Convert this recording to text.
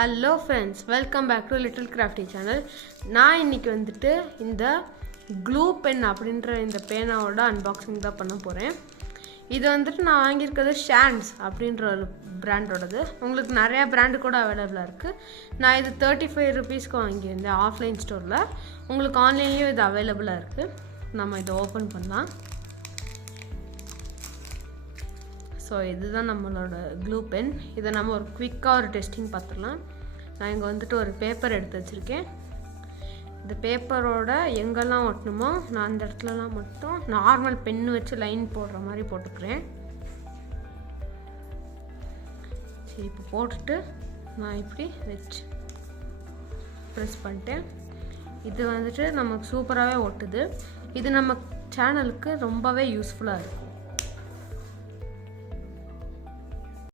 Hello friends, welcome back to little crafty channel. நான் இன்றைக்கி வந்துட்டு இந்த க்ளூ பென் அப்படின்ற இந்த பேனாவோட அன்பாக்சிங் தான் பண்ண போகிறேன். இது வந்துட்டு நான் வாங்கியிருக்கிறது ஷான்ஸ் அப்படின்ற ஒரு பிராண்டோடது. உங்களுக்கு நிறையா பிராண்டு கூட அவைலபிளாக இருக்குது. நான் இது 35 ருபீஸ்க்கு வாங்கியிருந்தேன் ஆஃப்லைன் ஸ்டோரில். உங்களுக்கு ஆன்லைன்லேயும் இது அவைலபிளாக இருக்குது. நம்ம இதை ஓப்பன் பண்ணலாம். ஸோ இதுதான் நம்மளோட க்ளூ பென். இதை நம்ம ஒரு குவிக்காக ஒரு டெஸ்டிங் பார்த்துடலாம். நான் இங்கே வந்துட்டு ஒரு பேப்பர் எடுத்து வச்சுருக்கேன். இந்த பேப்பரோட எங்கெல்லாம் ஒட்டணுமோ நான் அந்த இடத்துலலாம் மட்டும் நார்மல் பென்னு வச்சு லைன் போடுற மாதிரி போட்டுக்கிறேன். சரி, இப்போ போட்டுட்டு நான் இப்படி வச்சு ப்ரெஸ் பண்ணிட்டேன். இது வந்துட்டு நமக்கு சூப்பராகவே ஒட்டுது. இது நம்ம சேனலுக்கு ரொம்பவே யூஸ்ஃபுல்லாக இருக்கும்.